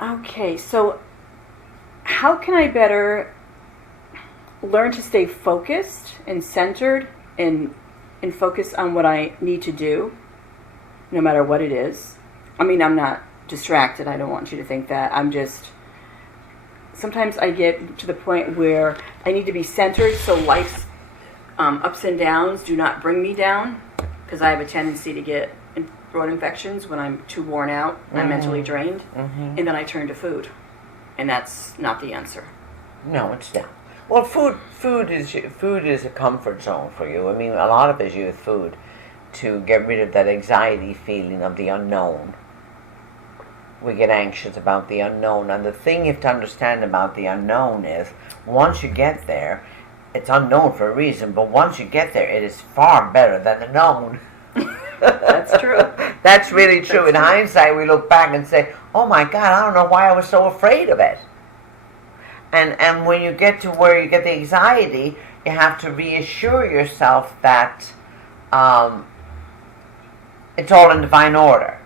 Okay, so how can I better learn to stay focused and centered and focus on what I need to do, no matter what it is? I mean, I'm not distracted. I don't want you to think that. I'm just... Sometimes I get to the point where I need to be centered so life's ups and downs do not bring me down, because I have a tendency to get throat infections when I'm too worn out and I'm mentally drained, and then I turn to food, and that's not the answer. No, it's not. Well, food is a comfort zone for you. I mean, a lot of us use food to get rid of that anxiety feeling of the unknown. We get anxious about the unknown, and the thing you have to understand about the unknown is, once you get there, it's unknown for a reason, but once you get there, it is far better than the known. That's true. That's really true. In hindsight, we look back and say, oh my God, I don't know why I was so afraid of it. And when you get to where you get the anxiety, you have to reassure yourself that it's all in divine order.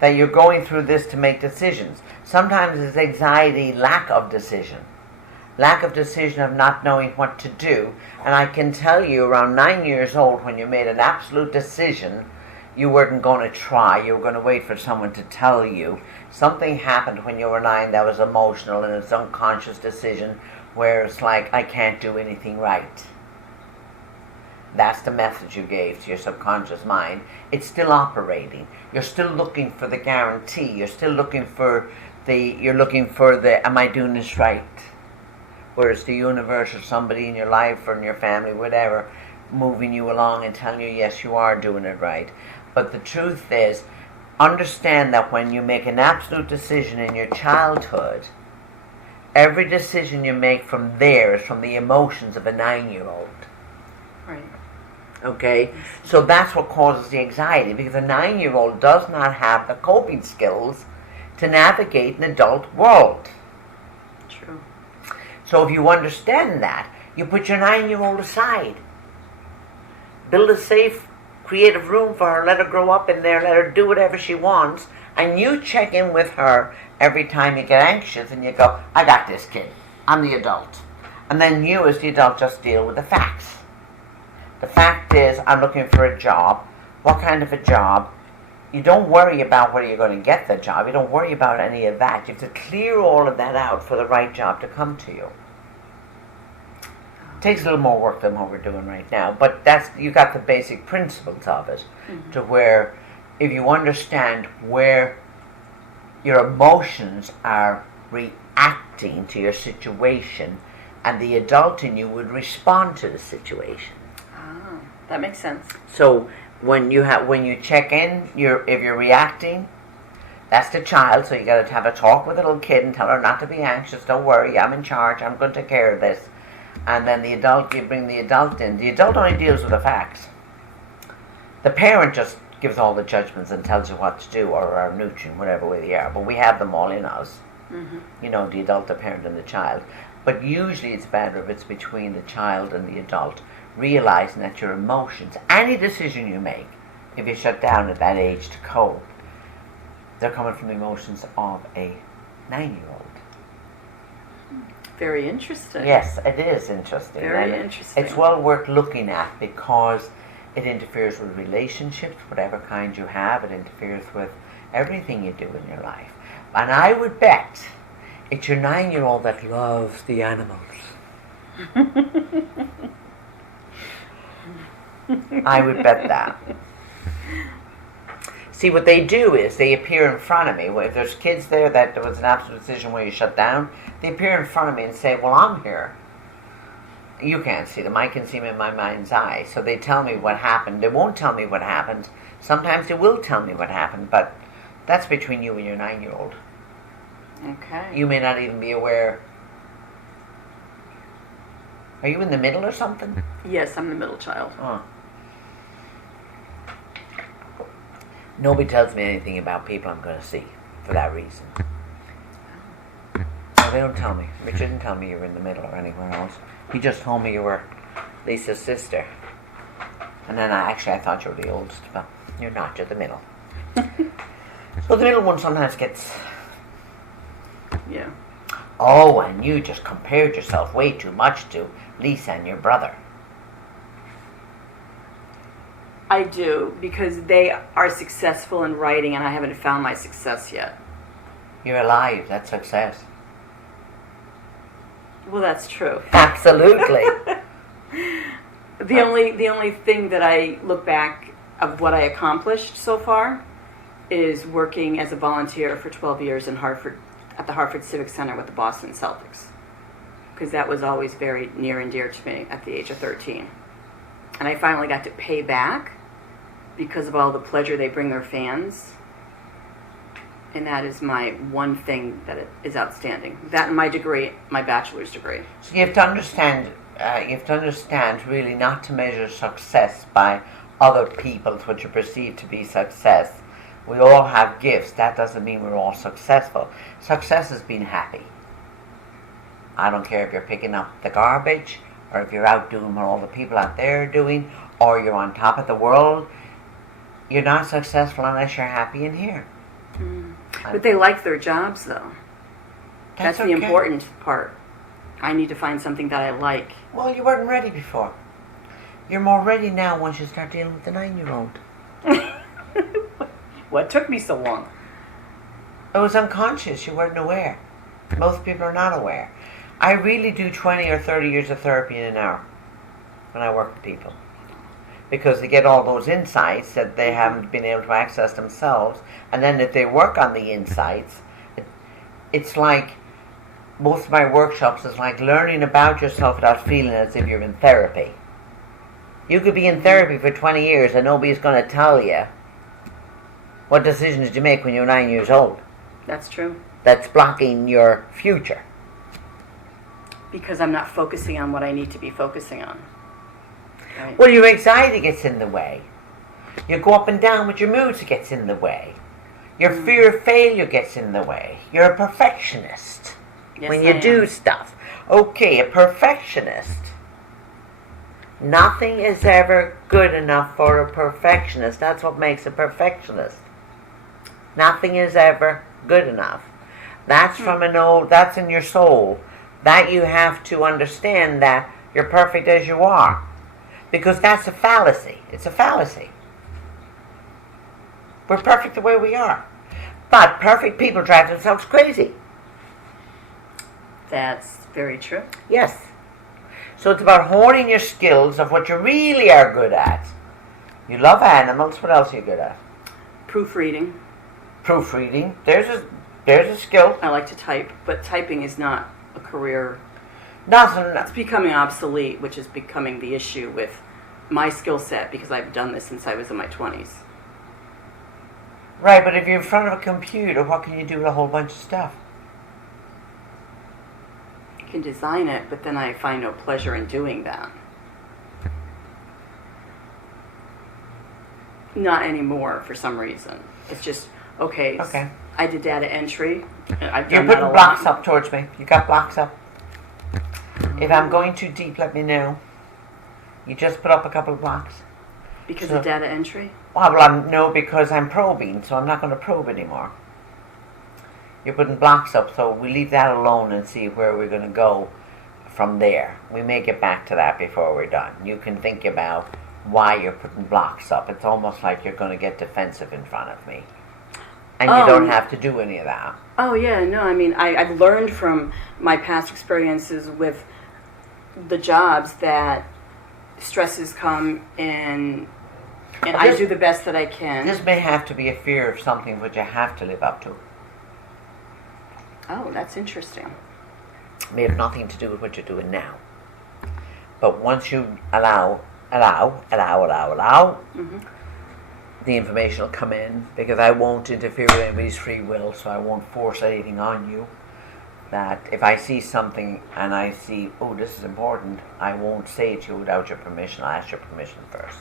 That you're going through this to make decisions. Sometimes it's anxiety, lack of decision. Lack of decision of not knowing what to do. And I can tell you, around 9 years old, when you made an absolute decision, you weren't going to try. You were going to wait for someone to tell you. Something happened when you were 9 that was emotional, and it's an unconscious decision where it's like, I can't do anything right. That's the message you gave to your subconscious mind. It's still operating. You're still looking for the guarantee. You're still looking for the, am I doing this right? Whereas the universe or somebody in your life or in your family, whatever, moving you along and telling you, yes, you are doing it right. But the truth is, understand that when you make an absolute decision in your childhood, every decision you make from there is from the emotions of a 9-year-old. Right. Okay? So that's what causes the anxiety, because a 9-year-old does not have the coping skills to navigate an adult world. True. So if you understand that, you put your 9-year-old aside. Build a safe, creative room for her, let her grow up in there, let her do whatever she wants, and you check in with her every time you get anxious and you go, I got this, kid. I'm the adult. And then you as the adult just deal with the facts. The fact is, I'm looking for a job. What kind of a job? You don't worry about whether you're going to get the job. You don't worry about any of that. You have to clear all of that out for the right job to come to you. It takes a little more work than what we're doing right now, but you got the basic principles of it, to where if you understand where your emotions are reacting to your situation, and the adult in you would respond to the situation. Ah, that makes sense. So when you check in, if you're reacting, that's the child. So you got to have a talk with the little kid and tell her not to be anxious. Don't worry, I'm in charge. I'm going to take care of this. And then the adult, you bring the adult in. The adult only deals with the facts. The parent just gives all the judgments and tells you what to do, or are nurturing, whatever way they are. But we have them all in us. Mm-hmm. You know, the adult, the parent, and the child. But usually it's better if it's between the child and the adult, realizing that your emotions, any decision you make, if you shut down at that age to cope, they're coming from the emotions of a 9-year-old. Very interesting. Yes, it is interesting. Very interesting. It's well worth looking at, because it interferes with relationships, whatever kind you have. It interferes with everything you do in your life. And I would bet it's your 9-year-old that loves the animals. I would bet that. See, what they do is they appear in front of me. If there's kids there that there was an absolute decision where you shut down, they appear in front of me and say, well, I'm here. You can't see them. I can see them in my mind's eye. So they tell me what happened. They won't tell me what happened. Sometimes they will tell me what happened, but that's between you and your 9-year-old. Okay. You may not even be aware. Are you in the middle or something? Yes, I'm the middle child. Oh. Nobody tells me anything about people I'm going to see for that reason. No, they don't tell me. Richard didn't tell me you were in the middle or anywhere else. He just told me you were Lisa's sister. And then I thought you were the oldest, but you're not. You're the middle. So the middle one sometimes gets Yeah. Oh, and you just compared yourself way too much to Lisa and your brother. I do, because they are successful in writing and I haven't found my success yet. You're alive. That's success. Well, that's true. Absolutely. The only thing that I look back of what I accomplished so far is working as a volunteer for 12 years in Hartford, at the Hartford Civic Center with the Boston Celtics, because that was always very near and dear to me at the age of 13. And I finally got to pay back because of all the pleasure they bring their fans. And that is my one thing that is outstanding. That and my degree, my bachelor's degree. So you have to understand. Really not to measure success by other people's what you perceive to be success. We all have gifts. That doesn't mean we're all successful. Success is being happy. I don't care if you're picking up the garbage, or if you're out doing what all the people out there are doing, or you're on top of the world. You're not successful unless you're happy in here. But they like their jobs, though. That's the okay. important part. I need to find something that I like. Well, you weren't ready before. You're more ready now once you start dealing with the 9-year-old. What took me so long? It was unconscious. You weren't aware. Most people are not aware. I really do 20 or 30 years of therapy in an hour when I work with people, because they get all those insights that they haven't been able to access themselves. And then if they work on the insights, it's like, most of my workshops is like learning about yourself without feeling as if you're in therapy. You could be in therapy for 20 years and nobody's going to tell you what decisions did you make when you were 9 years old. That's true. That's blocking your future. Because I'm not focusing on what I need to be focusing on. Right? Well, your anxiety gets in the way. You go up and down with your moods, it gets in the way. Your fear of failure gets in the way. You're a perfectionist. Yes, when you I do am. stuff. Okay, a perfectionist. Nothing is ever good enough for a perfectionist. That's what makes a perfectionist. Nothing is ever good enough. That's from that's in your soul. That you have to understand that you're perfect as you are. Because that's a fallacy. It's a fallacy. We're perfect the way we are. But perfect people drive themselves crazy. That's very true. Yes. So it's about honing your skills of what you really are good at. You love animals. What else are you good at? Proofreading. Proofreading. There's a skill. I like to type, but typing is not a career. Nothing. It's becoming obsolete, which is becoming the issue with my skill set, because I've done this since I was in my 20s. Right, but if you're in front of a computer, what can you do with a whole bunch of stuff? I can design it, but then I find no pleasure in doing that. Not anymore, for some reason. It's just, okay. I did data entry. I've You're done that putting a blocks lot. up towards me. You got blocks up. If I'm going too deep, let me know. You just put up a couple of blocks. Because of data entry? No, because I'm probing, so I'm not going to probe anymore. You're putting blocks up, so we leave that alone and see where we're going to go from there. We may get back to that before we're done. You can think about why you're putting blocks up. It's almost like you're going to get defensive in front of me. And you don't have to do any of that. Oh, yeah, no, I mean, I've learned from my past experiences with the jobs that stresses come in, and I do the best that I can. This may have to be a fear of something which you have to live up to. Oh, that's interesting. It may have nothing to do with what you're doing now. But once you allow, the information will come in, because I won't interfere with anybody's free will, so I won't force anything on you. That if I see something and I see, oh, this is important, I won't say it to you without your permission. I'll ask your permission first.